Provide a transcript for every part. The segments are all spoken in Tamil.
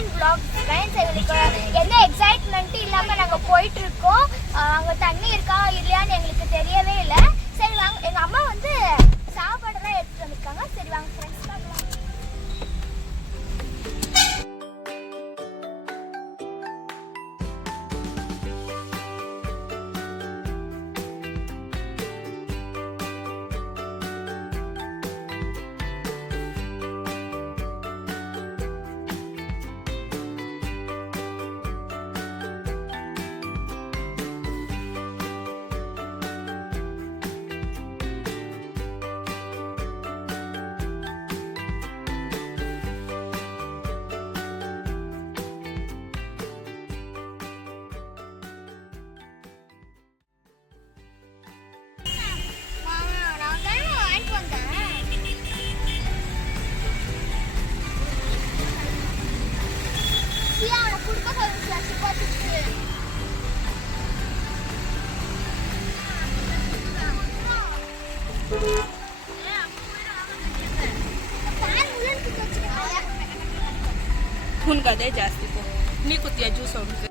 வீக்கெண்ட் vlog எந்த எக்ஸைட்மெண்ட்டும் இல்லாமல் நாங்கள் போயிட்டு இருக்கோம். அங்கே தண்ணி இருக்கா இல்லையான்னு எங்களுக்கு தெரியவே இல்லை. சரி வாங்க, எங்கள் அம்மா வந்து சாப்பாடுலாம் எடுத்துட்டு வந்திருக்காங்க. சரி வாங்க ஃப்ரெண்ட்ஸ் பார்க்கலாம். उनका अदे जास्ती को नी कुतिया जूस होगी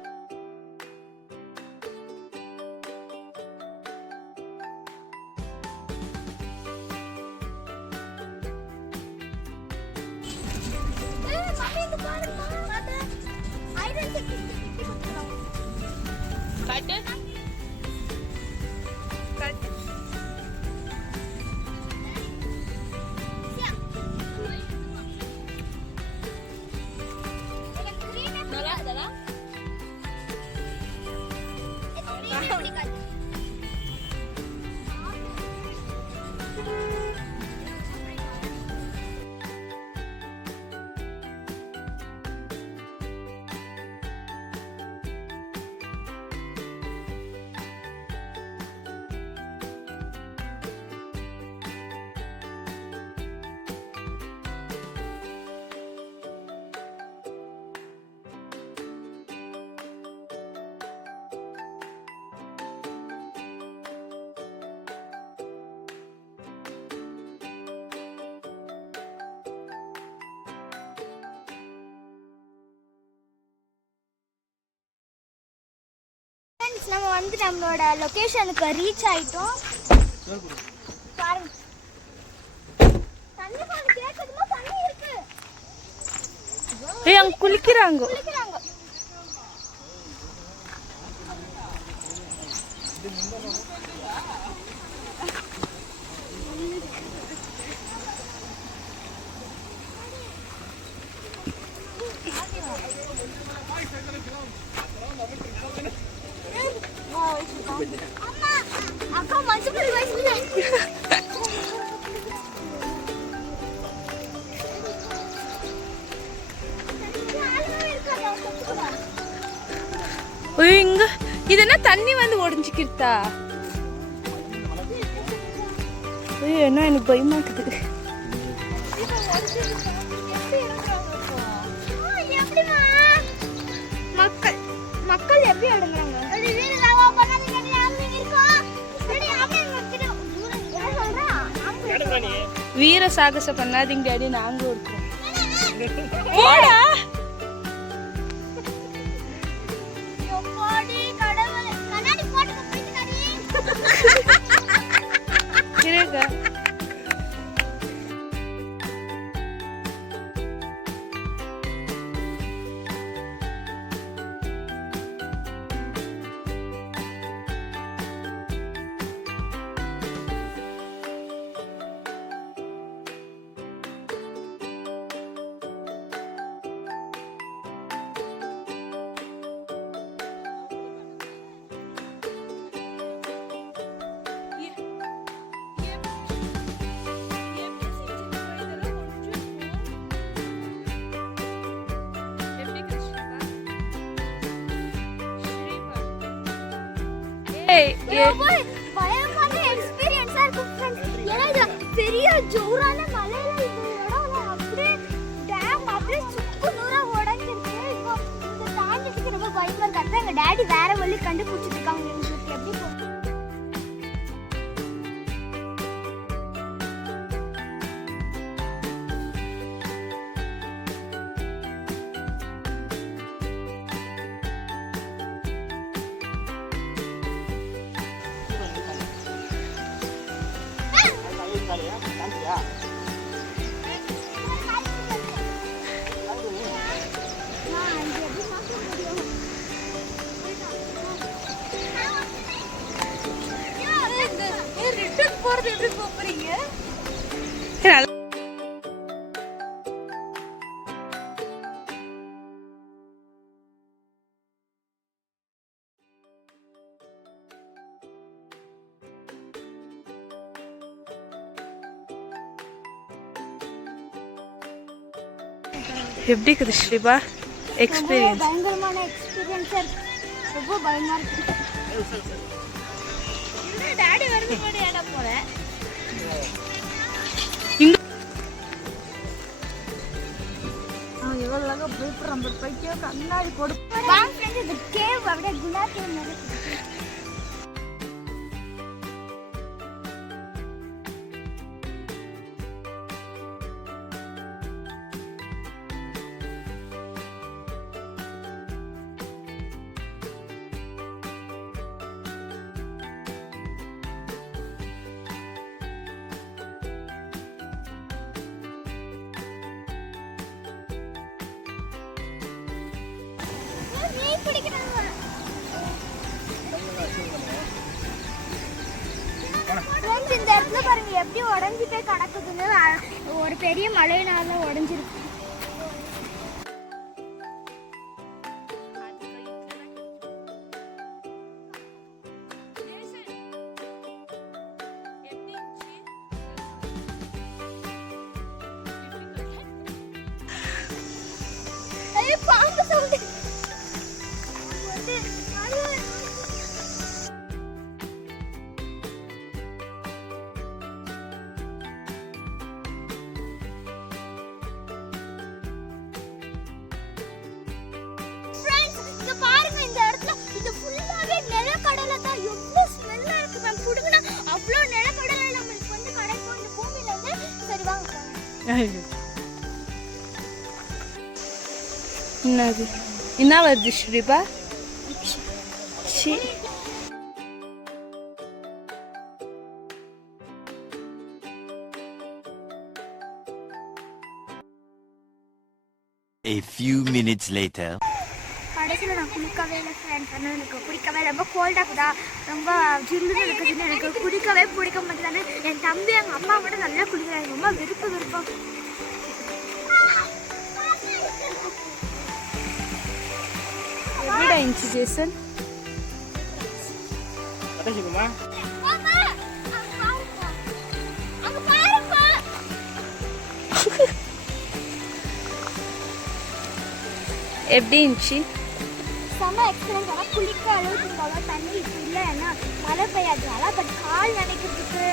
நம்ம வந்து நம்மளோட லொகேஷனுக்கு ரீச் ஆயிட்டோம். பாருங்க தண்ணி பாரு கேக்குதுமா, தண்ணி இருக்கு. ஏய் அங்க குளிக்கறாங்க. அம்மா அக்கா மஞ்சள் பொடி வைங்க. ஓய் இங்க இதென்ன தண்ணி வந்து ஒடிஞ்சிக்கிட்டா? ஏய் என்ன எனக்கு பயமா இருக்குது. மக்கள் எப்படி அடங்குறாங்க? வீர சாகசம் பண்ணாதீங்க அடி, நாங்க இருக்கோம். போடா இருங்க. பயங்கரமான எக்ஸ்பீரியன்ஸா இருக்கும் फ्रेंड्स. ஏன்னா பெரிய ஜோரான மலையில இந்த இடம் அப்படியே டேம் அப்படியே சுக்கு நூறா உடைஞ்சிருக்கு. இப்போ இந்த தாண்டிட்டு ரொம்ப பயமா இருக்கு. எங்க டாடி வேற வழி கண்டுபிடிச்சிட்டு இருக்காங்க. எங்களுக்கு எப்படி போகும்? எப்படி இருக்குது ஸ்ரீபா எக்ஸ்பீரியன்ஸ்? பயங்கரமான எக்ஸ்பீரியன்ஸா இருக்கு. ரொம்ப பயமா இருக்கு. டாடி வருது கூட ஏட போறேன். எவ்வளவு பயப்படுறோம். பைக்கோ கண்ணாடி போடு. வாங்க ஃப்ரெண்ட்ஸ், இந்த கேவ் அப்படியே குணா கேவ் மாதிரி இருக்கு. இந்த இடத்துல பாருங்க எப்படி உடஞ்சி போய் கிடக்குதுன்னு. ஒரு பெரிய மழையினால உடஞ்சிருக்கு. பாம்பு சவுண்ட். என்னது என்ன வருது ஸ்ரீபா? A few minutes later. கடைசியில் நான் குளிக்கவே இல்லை ஃப்ரெண்ட்ஸ். ஆனால் எனக்கு பிடிக்கவே ரொம்ப கோல்டாக இருக்குதா, ரொம்ப ஜில்லுன்னு இருக்குதுன்னு எனக்கு குளிக்கவே பிடிக்க மாட்டேதானே. என் தம்பி எங்கள் அம்மா கூட நல்லா குளிக்கிறாங்க. ரொம்ப விருப்பம். எப்படிடா இருந்துச்சு ஜேசன்? எப்படி இருந்துச்சு? செம்ம எக்ஸ்பீரியன்ஸ். ஆனால் குளிக்க அளவுக்கு அவ்வளோ தண்ணி இல்லை. ஏன்னா மழை பெய்யாதுனால. பட் கால் நினைக்கிறதுக்கு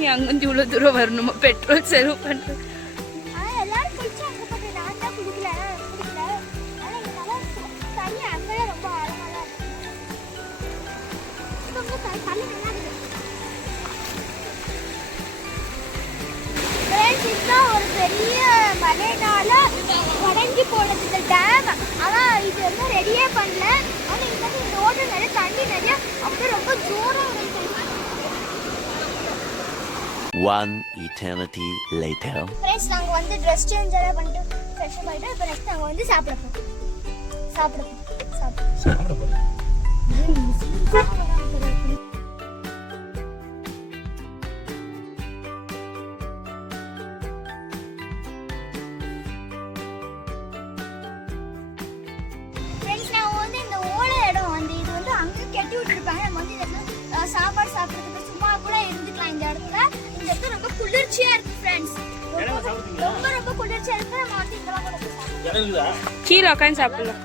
நீ அங்கேருந்து இவ்வளோ தூரம் வரணுமா பெட்ரோல் செலவு பண்ணுற? எல்லாரும் குளிச்சு அங்கே போட்டு நான் தான் குளிக்கல. ஆனால் இங்கே நல்லா தண்ணி அங்கேயே ரொம்ப ஆழமாக தான் இருக்கு. ரொம்ப தண்ணி நல்லா இருக்கு. இதுதான் ஒரு பெரிய மழைனால உடஞ்சி போனது இந்த டேம். ஆனால் இது வந்து ரெடியே பண்ணல. ஆனால் இங்கே வந்து இந்த ஓட்ட நிறைய தண்ணி நிறைய அப்படியே ரொம்ப ஜோராக இருக்கு. One eternity later. ஃப்ரெண்ட்ஸ், நாங்கள் வந்து ட்ரெஸ் சேஞ்ச் எல்லாம் பண்ணிட்டு ஃப்ரெஷ் ஆகிட்டோம். இப்போ நெக்ஸ்ட் நாங்கள் வந்து சாப்பிட போகிறோம். ஃப்ரெண்ட்ஸ், நாங்கள் வந்து இந்த ஓலை இடம் வந்து இது வந்து அங்கே கட்டி விட்டுருப்பாங்க. நம்ம வந்து இந்த சாப்பாடு சாப்பிட்றதுக்கு சும்மா கூட இருந்துக்கலாம். இந்த இடத்துல ரொம்ப குளிர்ச்சியா இருக்கு ஃப்ரெண்ட்ஸ். ரொம்ப குளிர்ச்சியா இருக்கு. நம்ம வந்து இதெல்லாம் கூட சாப்பிடலாம். கீழே உட்காந்து சாப்பிடலாம்.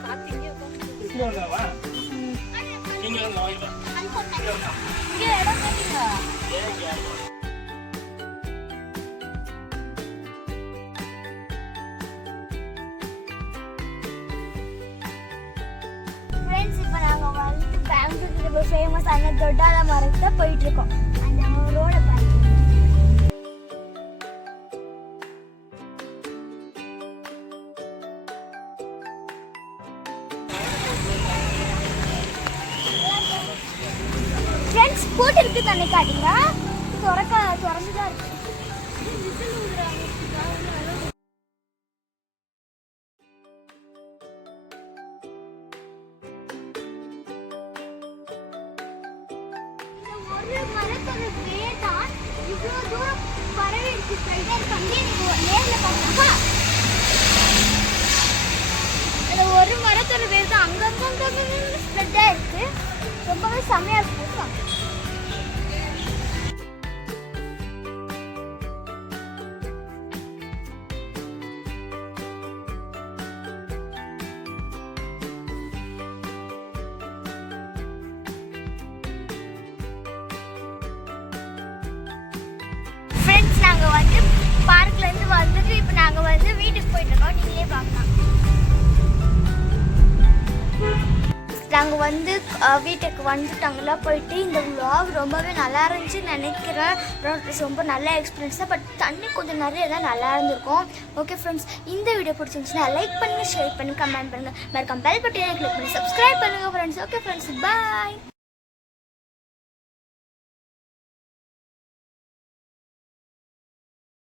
ஃப்ரெண்ட்ஸ், இப்போ நாங்கள் வந்து பெங்களூர்ல ரொம்ப ஃபேமஸான தொட்டால மரத்தை போயிட்டு இருக்கோம். அந்த ரோட பாருங்க. ஃப்ரெண்ட்ஸ், போட்டு இருக்குது தானே காட்டிங்க. திறந்துதான் இருக்கு. ஒரு மரத்தோட வேர் தான் இவ்வளோ தூரம் பரவி இருக்கு. நேரில் பார்த்தா அந்த ஒரு மரத்தோட வேர் தான் அங்கங்க ஸ்ப்ரெட்டாக இருக்கு. ரொம்பவே செம்மையா இருக்கு. நாங்கள் வந்து பார்க்லேருந்து வந்துட்டு இப்போ நாங்கள் வந்து வீட்டுக்கு போயிட்டுருக்கோம். நீங்களே பார்க்கலாம். நாங்கள் வந்து வீட்டுக்கு வந்துட்டாங்களா போயிட்டு இந்த vlog ரொம்பவே நல்லா இருந்துச்சுன்னு நினைக்கிறேன். ரொம்ப நல்ல எக்ஸ்பீரியன்ஸ் தான். பட் தண்ணி கொஞ்சம் நிறைய தான் நல்லா இருந்திருக்கும். ஓகே ஃப்ரெண்ட்ஸ், இந்த வீடியோ பிடிச்சிருந்துச்சுன்னா லைக் பண்ணுங்கள், ஷேர் பண்ணுங்கள், கமெண்ட் பண்ணுங்கள், மறக்காம பெல் பட்டனை கிளிக் பண்ணி சப்ஸ்கிரைப் பண்ணுங்கள் ஃப்ரெண்ட்ஸ். ஓகே ஃப்ரெண்ட்ஸ், பாய்.